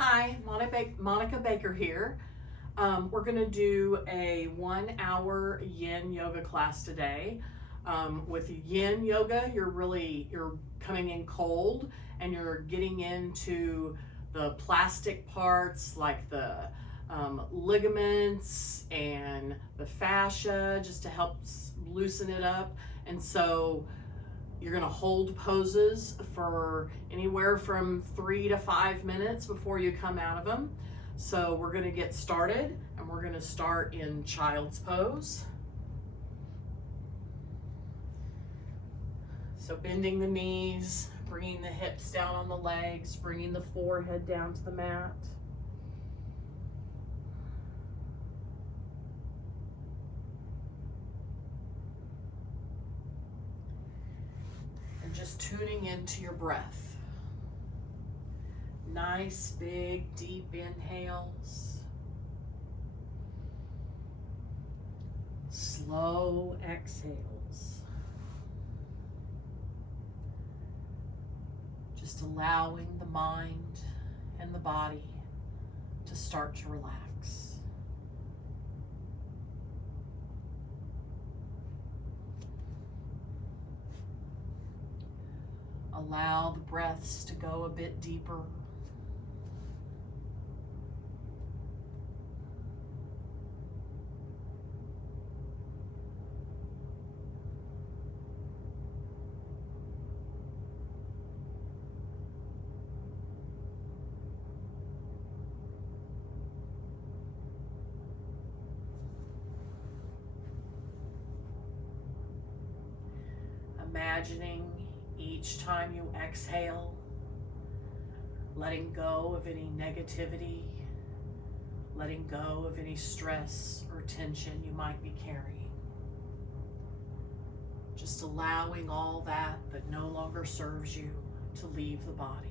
Hi, Monica Baker here. We're going to do a 1 hour yin yoga class today. With yin yoga, you're coming in cold and you're getting into the plastic parts like the ligaments and the fascia just to help loosen it up. And so you're going to hold poses for anywhere from 3 to 5 minutes before you come out of them. So we're going to get started, and we're going to start in child's pose. So bending the knees, bringing the hips down on the legs, bringing the forehead down to the mat. And just tuning into your breath. Nice, big, deep inhales. Slow exhales. Just allowing the mind and the body to start to relax. Allow the breaths to go a bit deeper. Imagining each time you exhale, letting go of any negativity, letting go of any stress or tension you might be carrying. Just allowing all that no longer serves you to leave the body.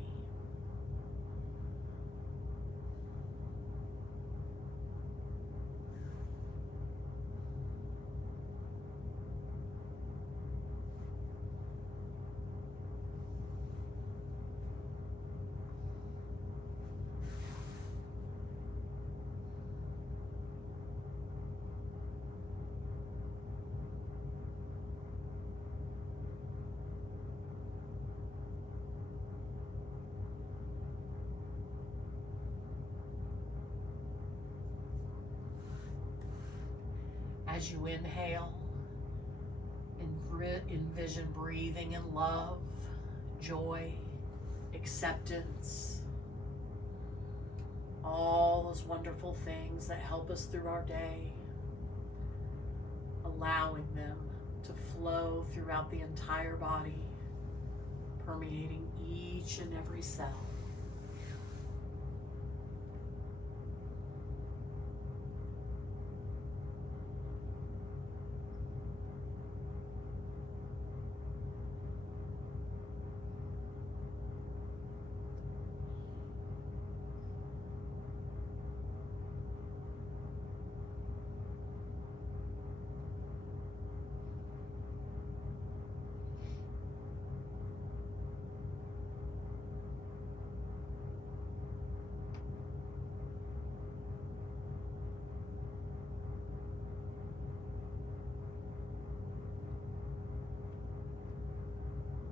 As you inhale, envision breathing in love, joy, acceptance, all those wonderful things that help us through our day, allowing them to flow throughout the entire body, permeating each and every cell.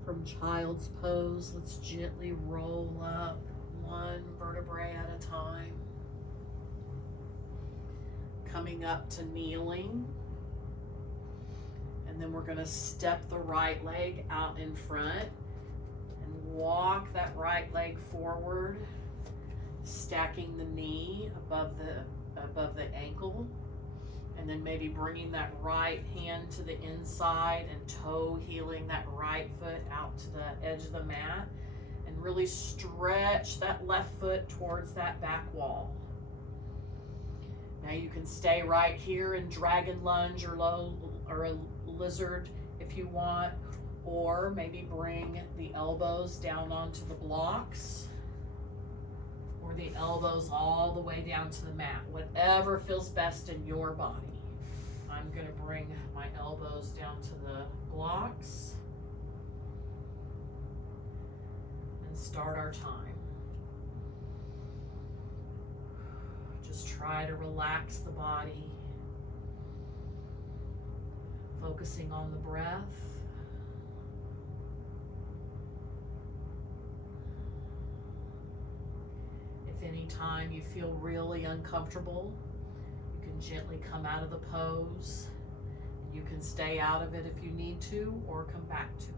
From child's pose, let's gently roll up one vertebrae at a time. Coming up to kneeling. And then we're going to step the right leg out in front and walk that right leg forward, stacking the knee above the ankle. And then maybe bringing that right hand to the inside and toe heeling that right foot out to the edge of the mat. And really stretch that left foot towards that back wall. Now you can stay right here in dragon lunge or a lizard if you want. Or maybe bring the elbows down onto the blocks. Or the elbows all the way down to the mat, whatever feels best in your body. I'm going to bring my elbows down to the blocks and start our time. Just try to relax the body, focusing on the breath. If any time you feel really uncomfortable, you can gently come out of the pose. You can stay out of it if you need to, or come back to it.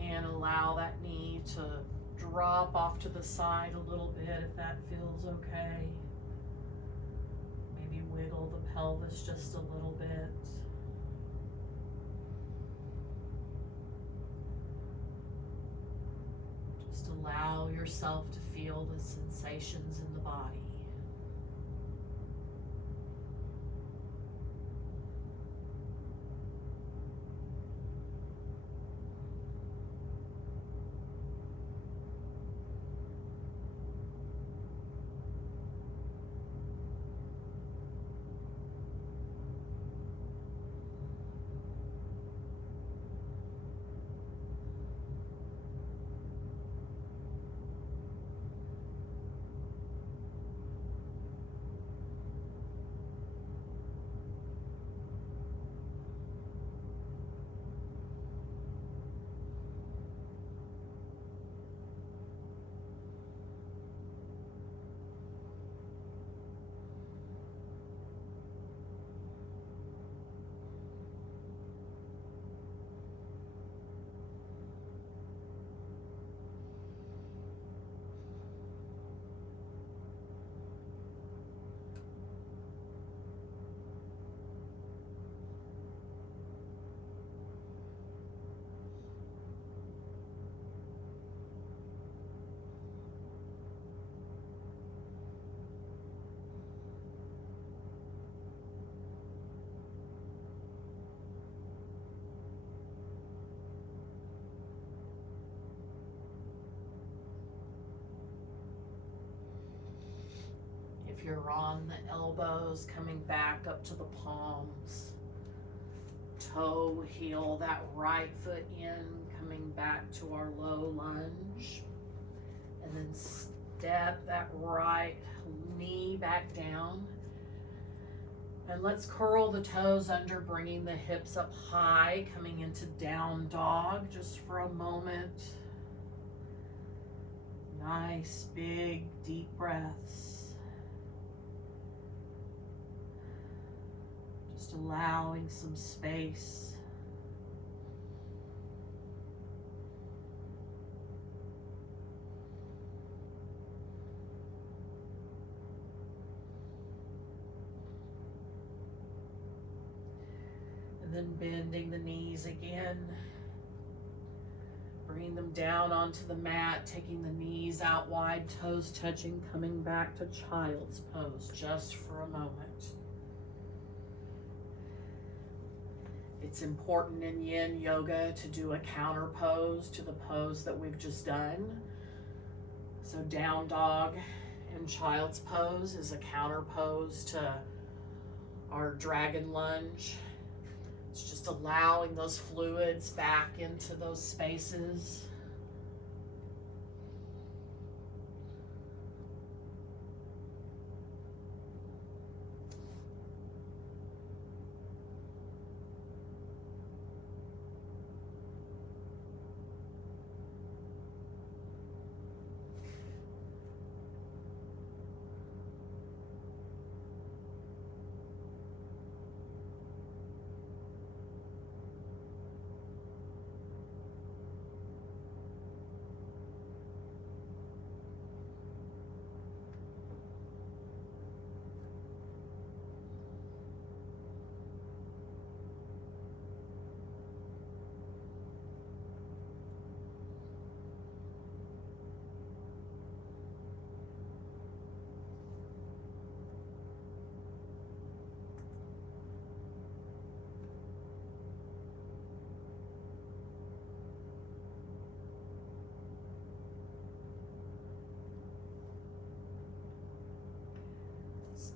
Can allow that knee to drop off to the side a little bit if that feels okay. Maybe wiggle the pelvis just a little bit. Just allow yourself to feel the sensations in the body. If you're on the elbows, coming back up to the palms. Toe heel that right foot in, coming back to our low lunge. And then step that right knee back down. And let's curl the toes under, bringing the hips up high, coming into down dog just for a moment. Nice, big, deep breaths. Just allowing some space. And then bending the knees again. Bringing them down onto the mat, taking the knees out wide, toes touching, coming back to child's pose just for a moment. It's important in yin yoga to do a counter pose to the pose that we've just done. So down dog and child's pose is a counter pose to our dragon lunge. It's just allowing those fluids back into those spaces.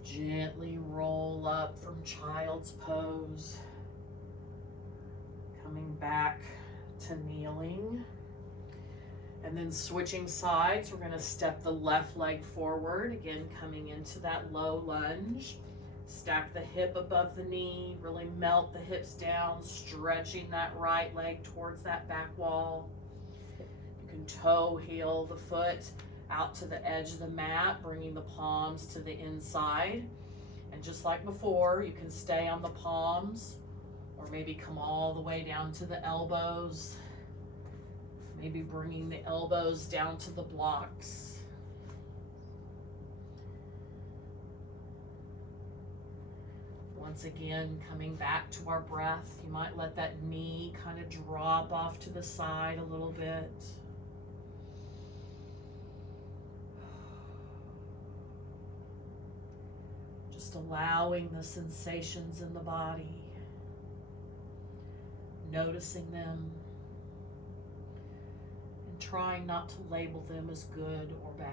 Gently roll up from child's pose, coming back to kneeling, and then switching sides. We're going to step the left leg forward, again coming into that low lunge. Stack the hip above the knee, really melt the hips down, stretching that right leg towards that back wall. You can toe heel the foot out to the edge of the mat, bringing the palms to the inside. And just like before, you can stay on the palms or maybe come all the way down to the elbows. Maybe bringing the elbows down to the blocks. Once again, coming back to our breath, you might let that knee kind of drop off to the side a little bit. Just allowing the sensations in the body, noticing them, and trying not to label them as good or bad.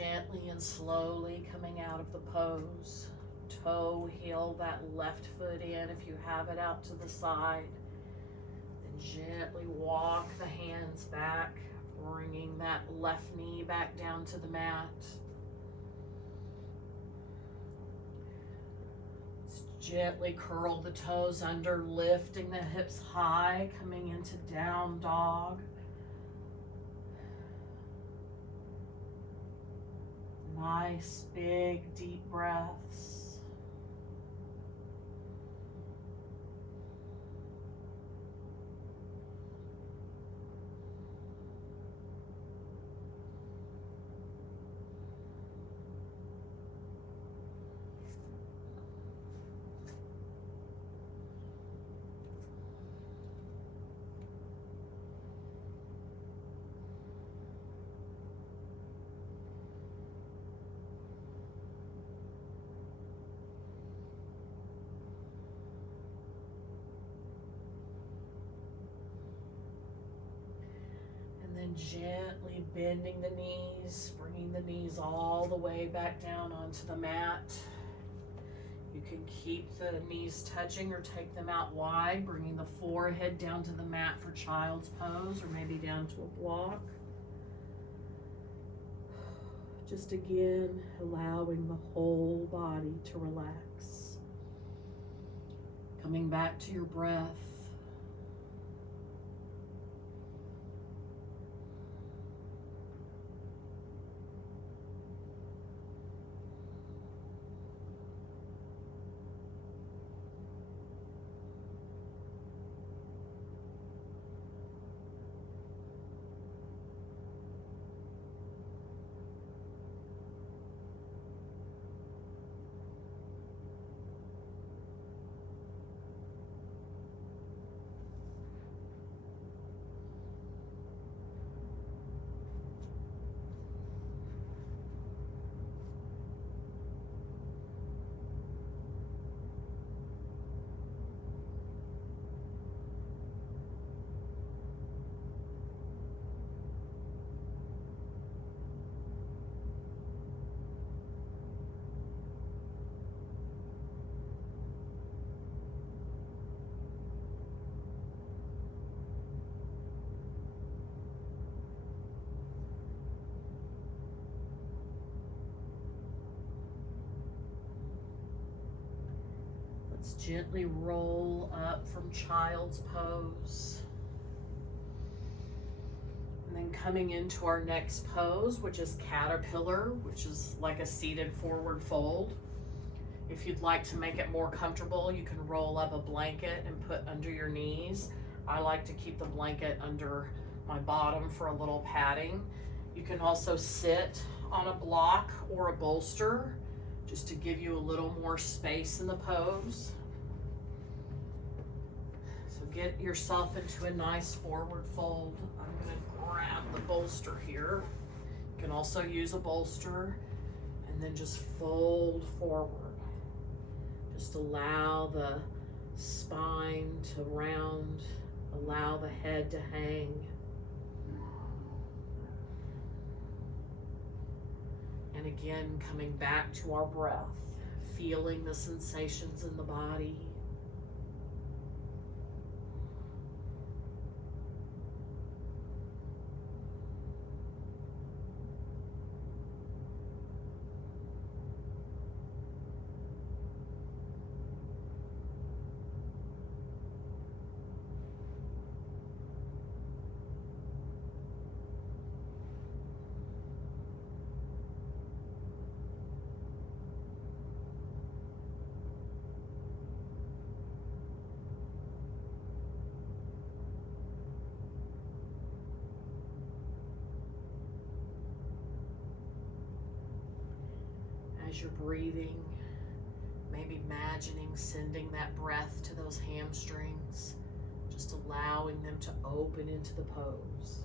gently and slowly coming out of the pose. Toe heel that left foot in if you have it out to the side. Then gently walk the hands back, bringing that left knee back down to the mat. Let's gently curl the toes under, lifting the hips high, coming into down dog. Nice, big, deep breaths. And then gently bending the knees, bringing the knees all the way back down onto the mat. You can keep the knees touching or take them out wide, bringing the forehead down to the mat for child's pose or maybe down to a block. Just again, allowing the whole body to relax. Coming back to your breath. Let's gently roll up from child's pose. And then coming into our next pose, which is caterpillar, which is like a seated forward fold. If you'd like to make it more comfortable, you can roll up a blanket and put under your knees. I like to keep the blanket under my bottom for a little padding. You can also sit on a block or a bolster just to give you a little more space in the pose. So get yourself into a nice forward fold. I'm gonna grab the bolster here. You can also use a bolster and then just fold forward. Just allow the spine to round, allow the head to hang. And again, coming back to our breath, feeling the sensations in the body. As you're breathing, maybe imagining sending that breath to those hamstrings, just allowing them to open into the pose.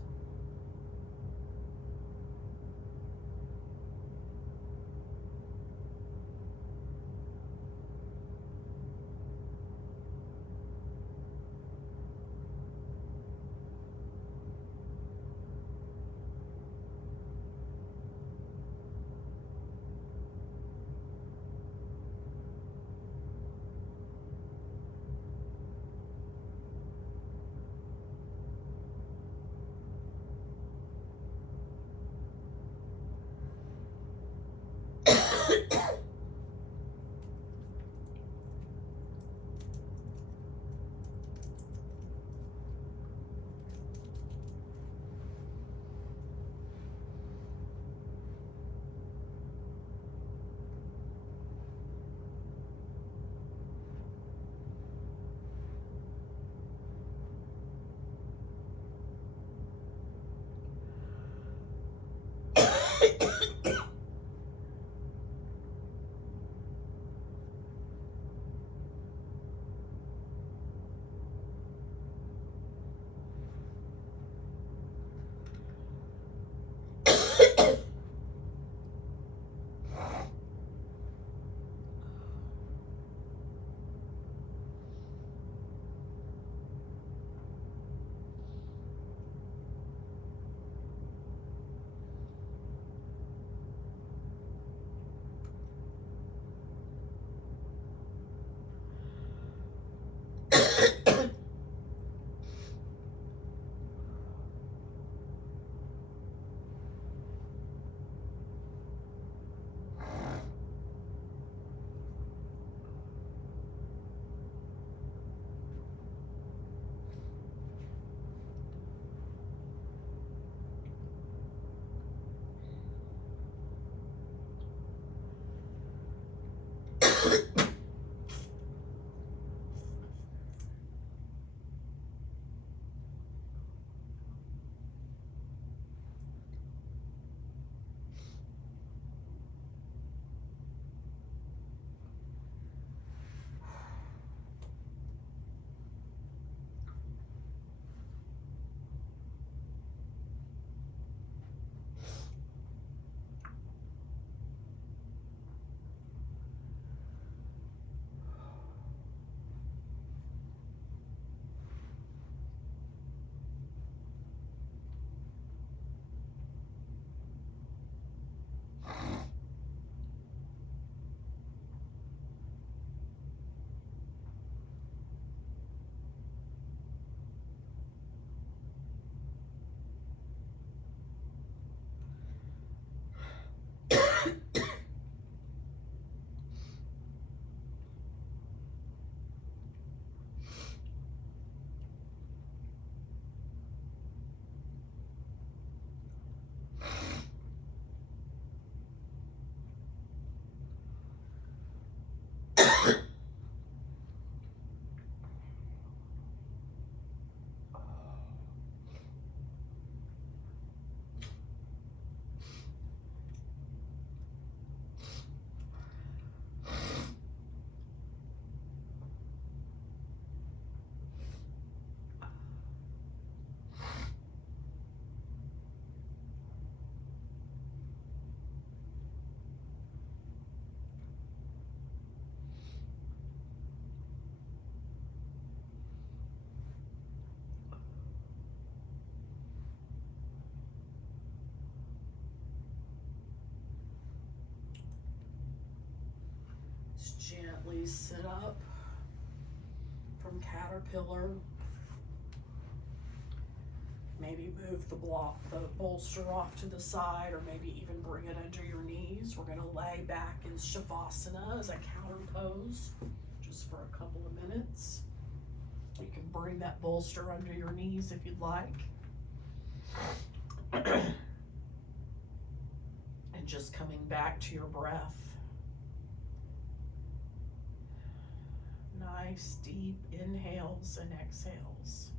Gently sit up from caterpillar. Maybe move the bolster off to the side, or maybe even bring it under your knees. We're gonna lay back in Shavasana as a counter pose, just for a couple of minutes. You can bring that bolster under your knees if you'd like. And just coming back to your breath. Nice deep inhales and exhales.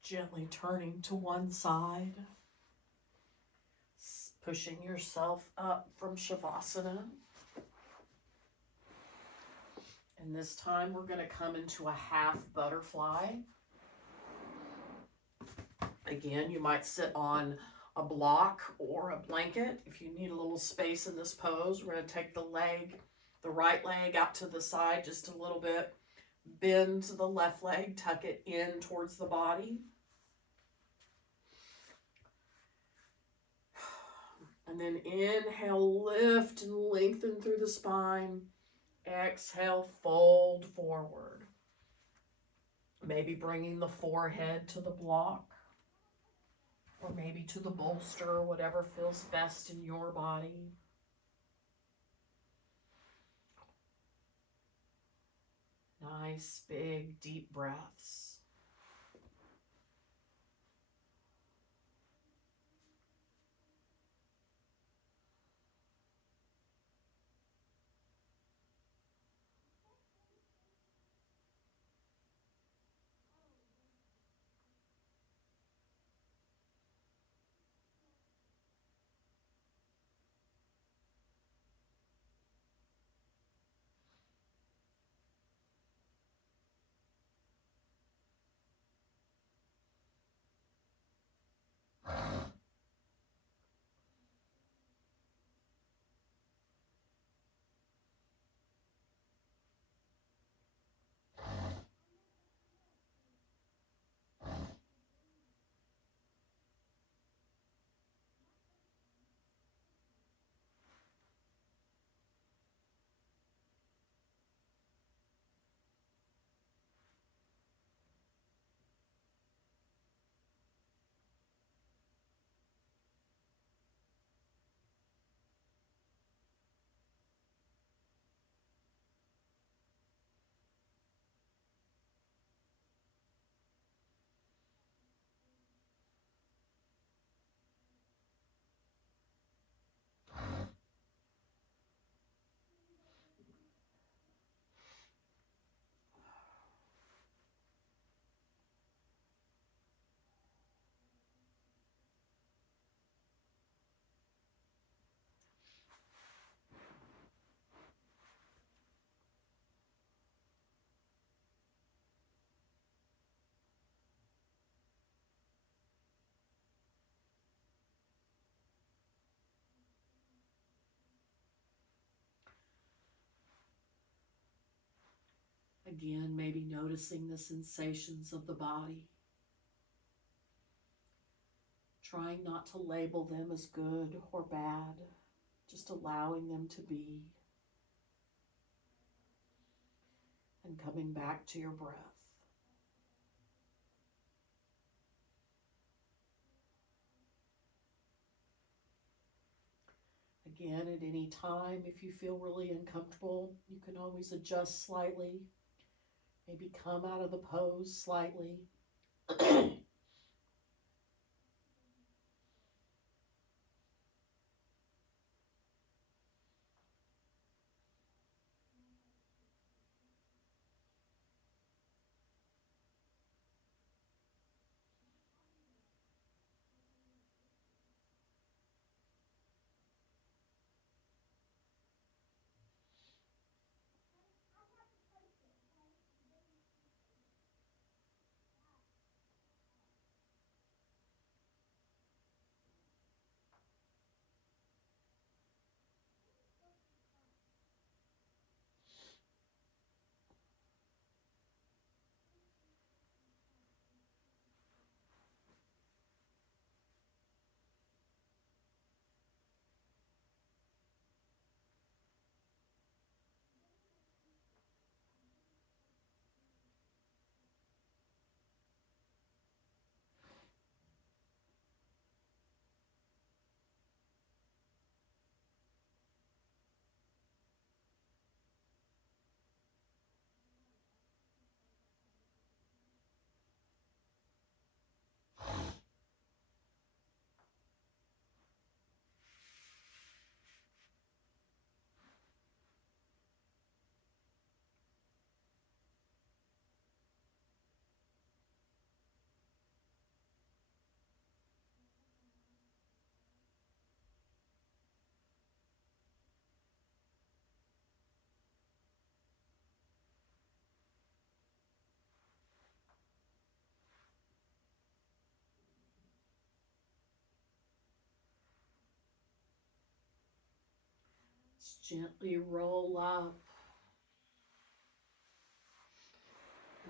Gently turning to one side, pushing yourself up from Shavasana. And this time we're going to come into a half butterfly. Again, you might sit on a block or a blanket if you need a little space in this pose. We're going to take the right leg out to the side just a little bit. Bend the left leg, tuck it in towards the body. And then inhale, lift and lengthen through the spine. Exhale, fold forward. Maybe bringing the forehead to the block, or maybe to the bolster, whatever feels best in your body. Nice, big, deep breaths. Again, maybe noticing the sensations of the body. Trying not to label them as good or bad, just allowing them to be. And coming back to your breath. Again, at any time, if you feel really uncomfortable, you can always adjust slightly. Maybe come out of the pose slightly. Just gently roll up.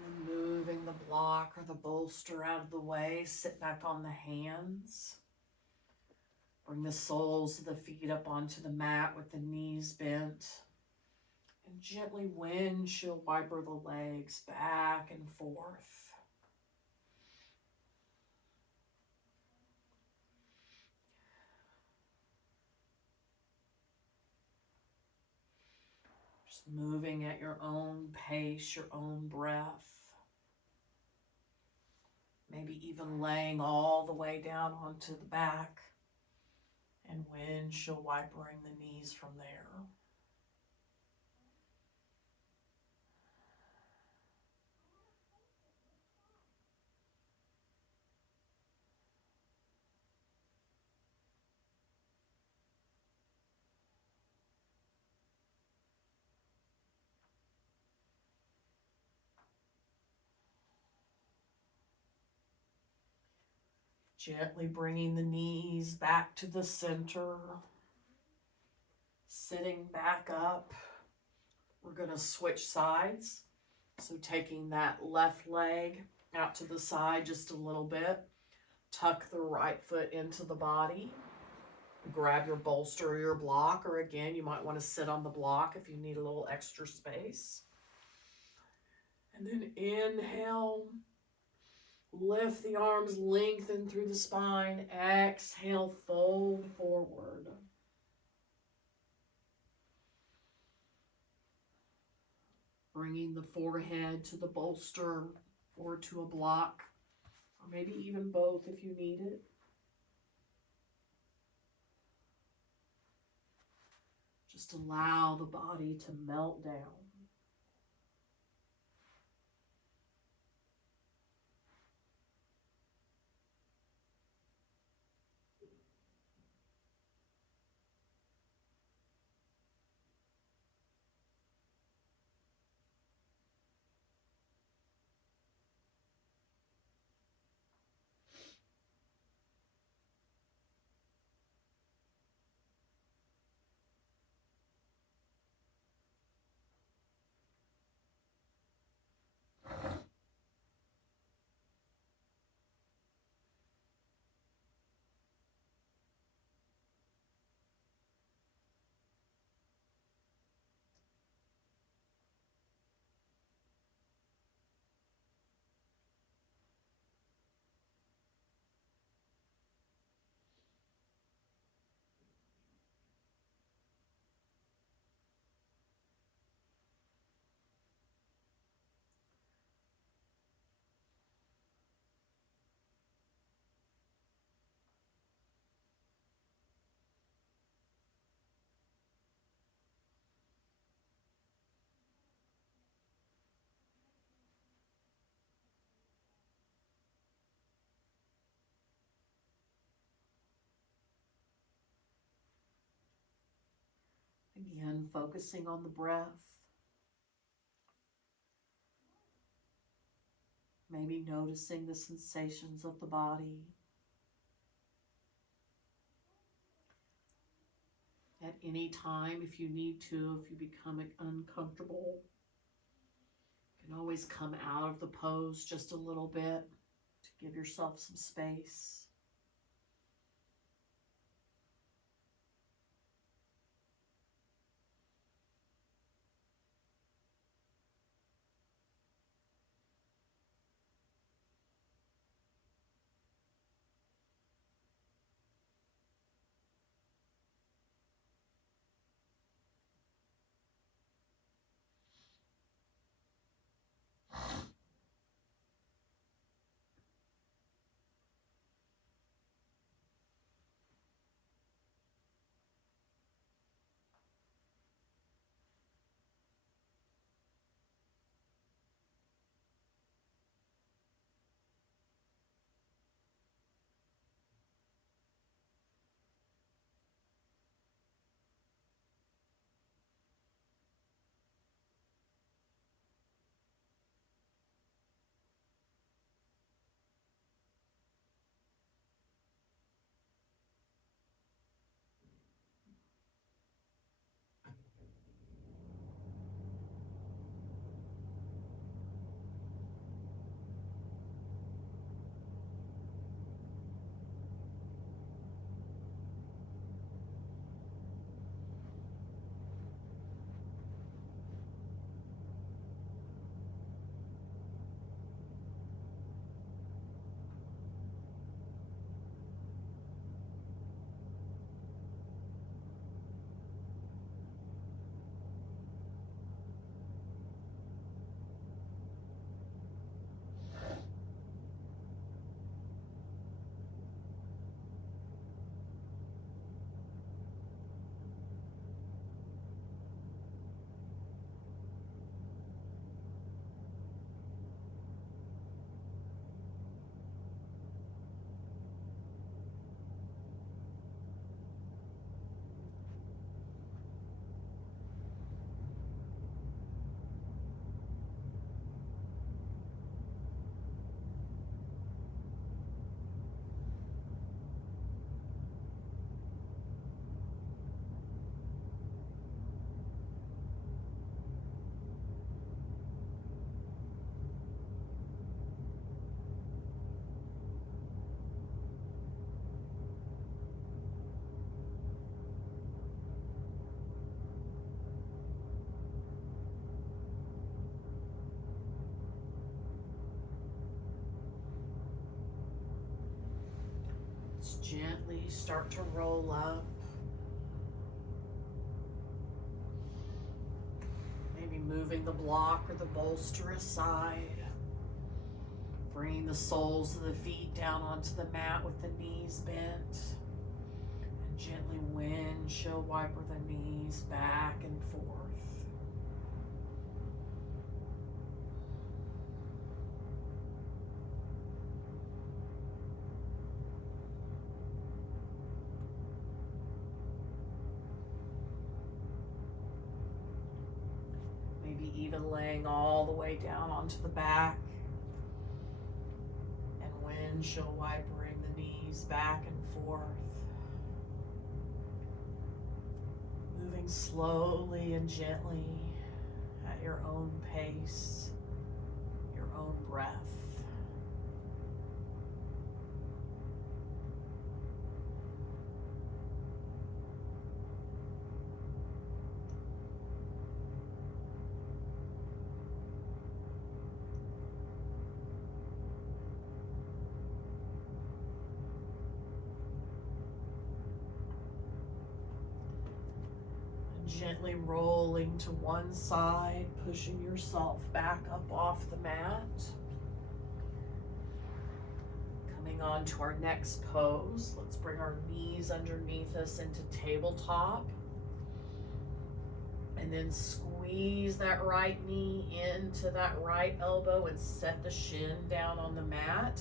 And then moving the block or the bolster out of the way, sit back on the hands. Bring the soles of the feet up onto the mat with the knees bent. And gently windshield wiper the legs back and forth. Just moving at your own pace, your own breath. Maybe even laying all the way down onto the back and windshield wipering the knees from there. Gently bringing the knees back to the center. Sitting back up. We're going to switch sides. So taking that left leg out to the side just a little bit. Tuck the right foot into the body. Grab your bolster or your block, or again, you might want to sit on the block if you need a little extra space. And then inhale. Lift the arms, lengthen through the spine. Exhale, fold forward. Bringing the forehead to the bolster or to a block, or maybe even both if you need it. Just allow the body to melt down. Again, focusing on the breath. Maybe noticing the sensations of the body. At any time, if you need to, if you become uncomfortable, you can always come out of the pose just a little bit to give yourself some space. Just gently start to roll up. Maybe moving the block or the bolster aside. Bringing the soles of the feet down onto the mat with the knees bent. And gently windshield wiper the knees back and forth. Maybe even laying all the way down onto the back. And windshield wipering the knees back and forth. Moving slowly and gently at your own pace, your own breath. Gently rolling to one side, pushing yourself back up off the mat. Coming on to our next pose. Let's bring our knees underneath us into tabletop. And then squeeze that right knee into that right elbow and set the shin down on the mat.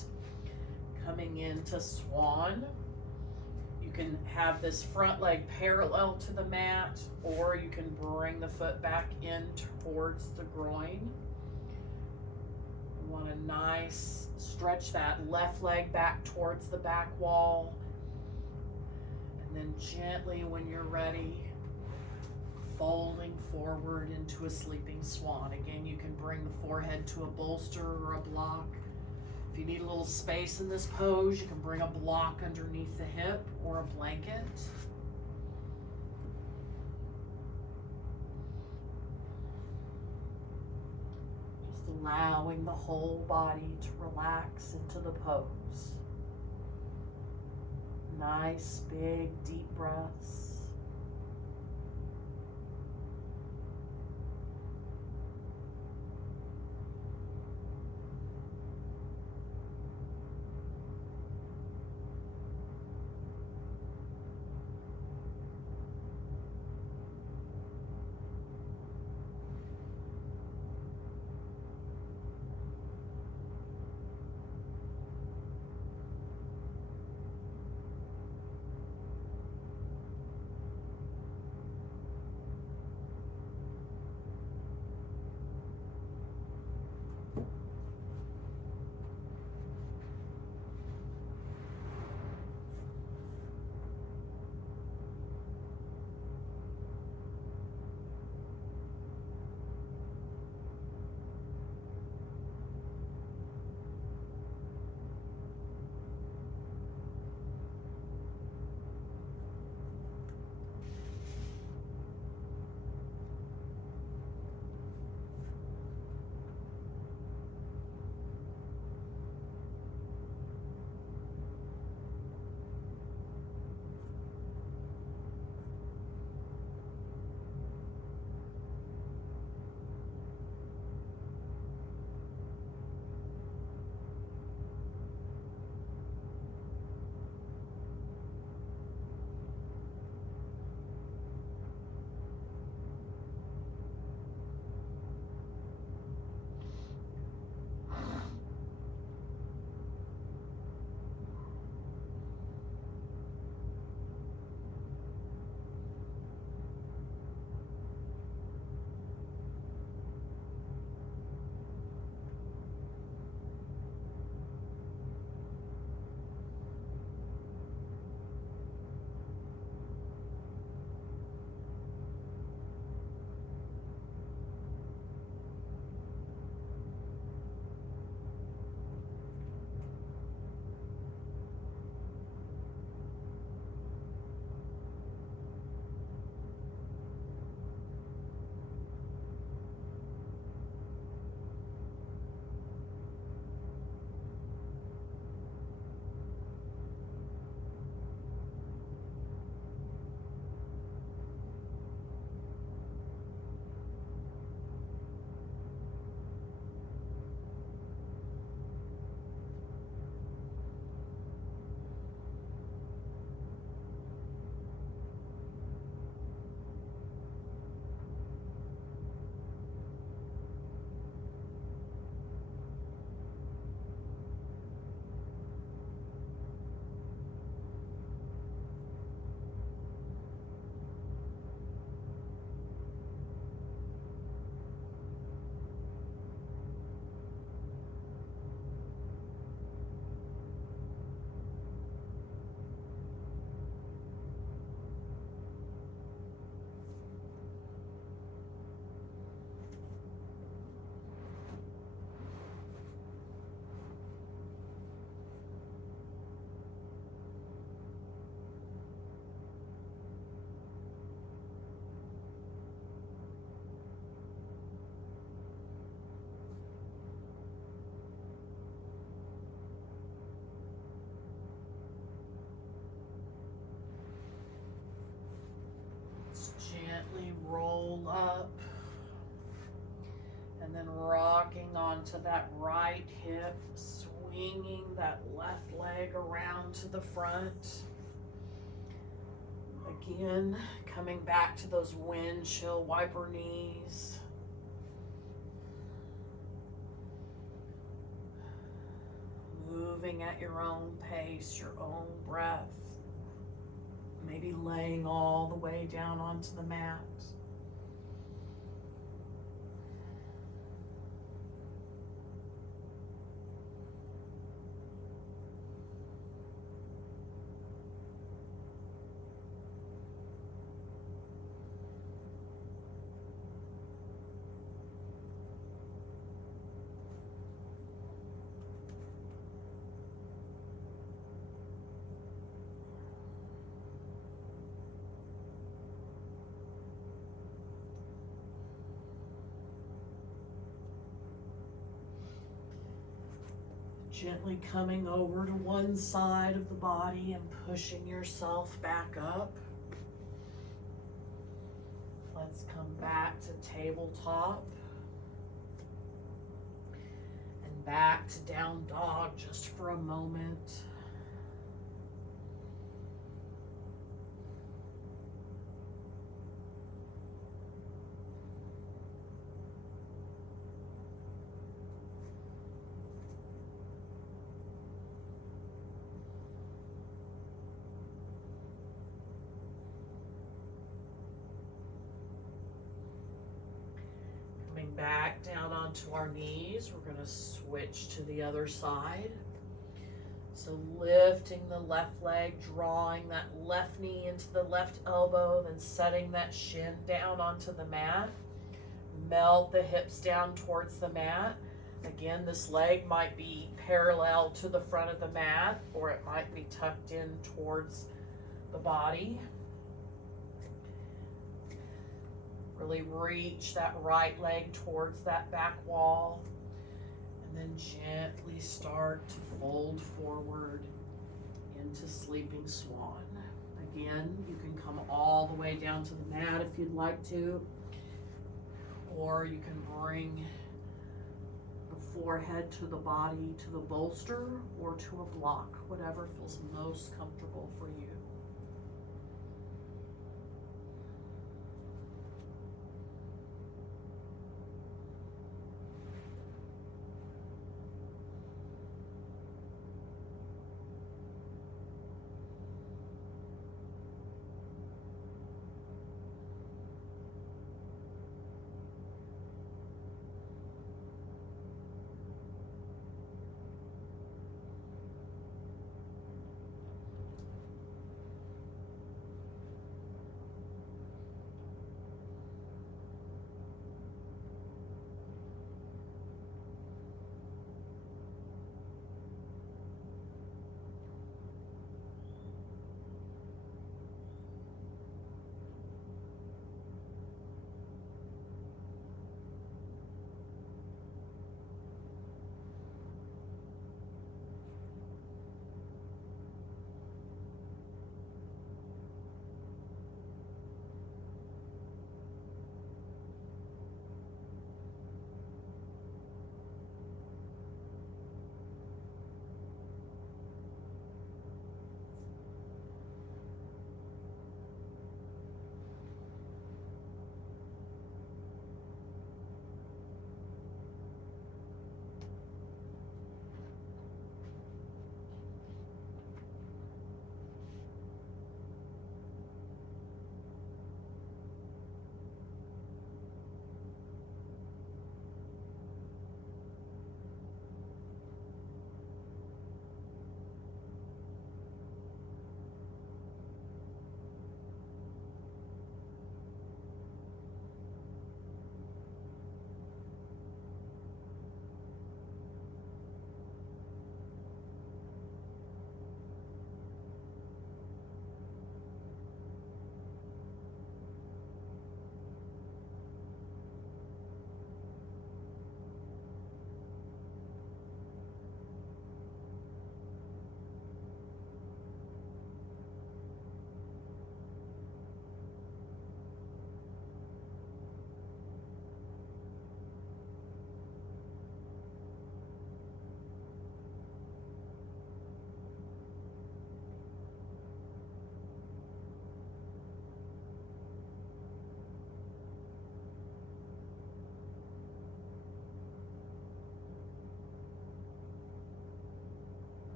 Coming into swan. You can have this front leg parallel to the mat, or you can bring the foot back in towards the groin. You want a nice stretch that left leg back towards the back wall. And then gently, when you're ready, folding forward into a sleeping swan. Again, you can bring the forehead to a bolster or a block. If you need a little space in this pose, you can bring a block underneath the hip or a blanket. Just allowing the whole body to relax into the pose. Nice, big, deep breaths. Gently roll up and then rocking onto that right hip, swinging that left leg around to the front. Again, coming back to those windshield wiper knees. Moving at your own pace, your own breath. Maybe laying all the way down onto the mat. Gently coming over to one side of the body and pushing yourself back up. Let's come back to tabletop. And back to down dog just for a moment. Back down onto our knees. We're going to switch to the other side. So lifting the left leg, drawing that left knee into the left elbow, then setting that shin down onto the mat. Melt the hips down towards the mat. Again, this leg might be parallel to the front of the mat, or it might be tucked in towards the body. Really reach that right leg towards that back wall, and then gently start to fold forward into sleeping swan. Again, you can come all the way down to the mat if you'd like to, or you can bring the forehead to the body, to the bolster, or to a block, whatever feels most comfortable for you.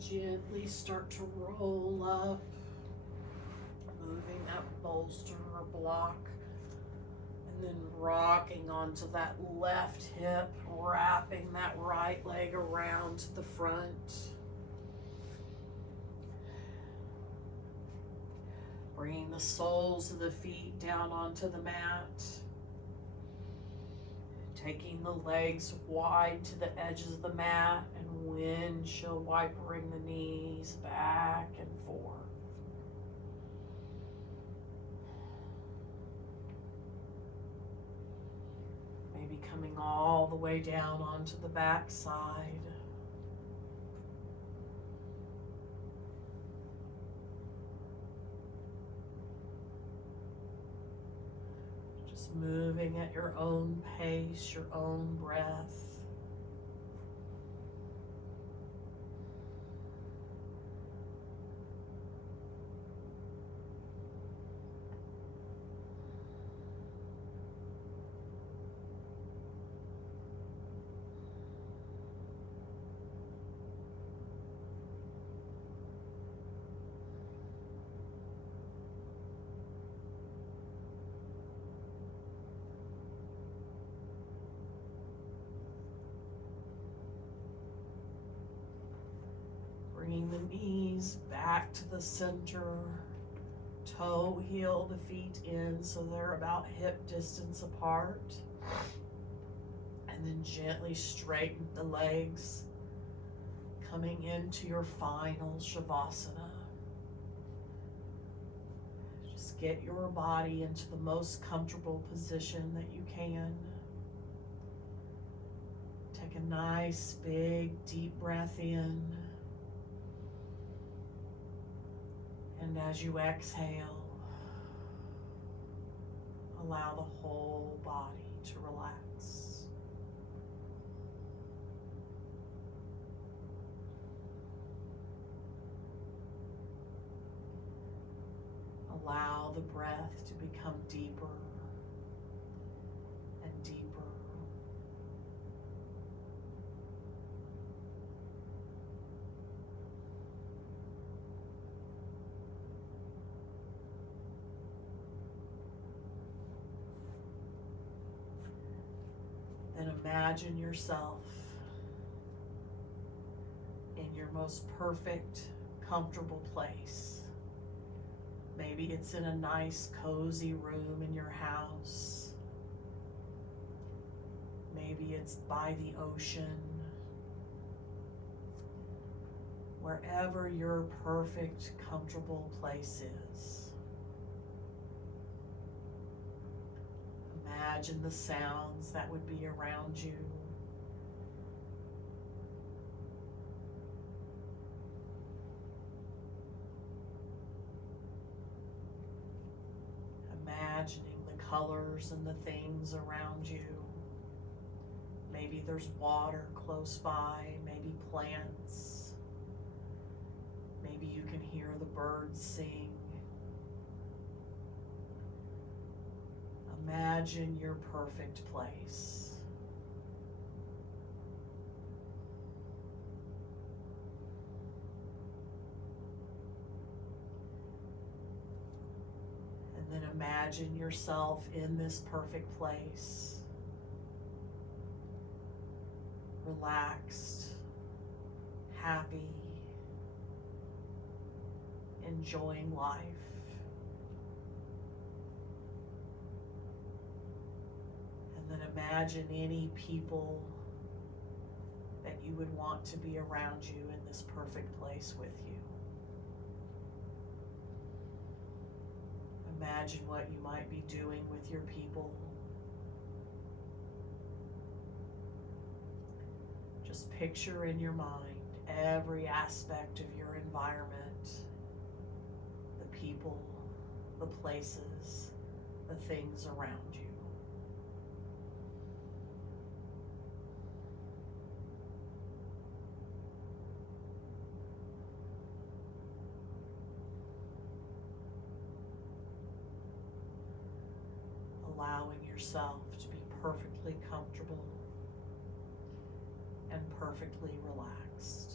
Gently start to roll up, moving that bolster or block, and then rocking onto that left hip, wrapping that right leg around to the front. Bringing the soles of the feet down onto the mat. Taking the legs wide to the edges of the mat and windshield wipering the knees back and forth. Maybe coming all the way down onto the back side. Moving at your own pace, your own breath. Bringing the knees back to the center, toe heel the feet in so they're about hip distance apart. And then gently straighten the legs, coming into your final Shavasana. Just get your body into the most comfortable position that you can. Take a nice, big, deep breath in. And as you exhale, allow the whole body to relax. Allow the breath to become deeper and deeper. Then imagine yourself in your most perfect, comfortable place. Maybe it's in a nice, cozy room in your house. Maybe it's by the ocean. Wherever your perfect, comfortable place is. Imagine the sounds that would be around you. Imagining the colors and the things around you. Maybe there's water close by, maybe plants. Maybe you can hear the birds sing. Imagine your perfect place. And then imagine yourself in this perfect place. Relaxed, happy, enjoying life. And then imagine any people that you would want to be around you in this perfect place with you. Imagine what you might be doing with your people. Just picture in your mind every aspect of your environment, the people, the places, the things around you. Allowing yourself to be perfectly comfortable and perfectly relaxed.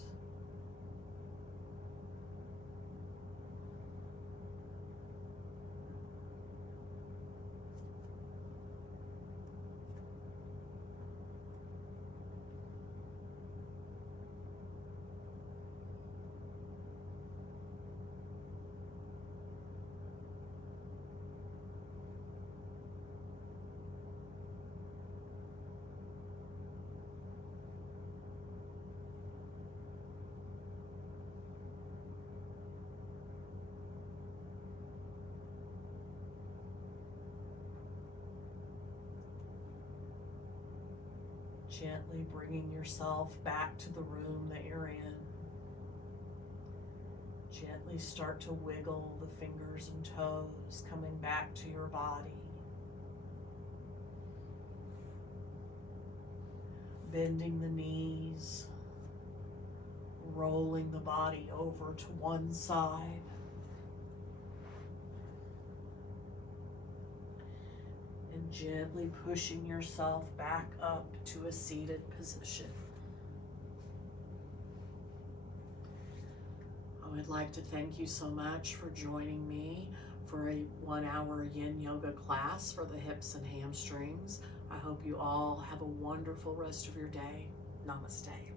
Gently bringing yourself back to the room that you're in. Gently start to wiggle the fingers and toes, coming back to your body. Bending the knees, rolling the body over to one side. And gently pushing yourself back up to a seated position. I would like to thank you so much for joining me for a 1-hour yin yoga class for the hips and hamstrings. I hope you all have a wonderful rest of your day. Namaste.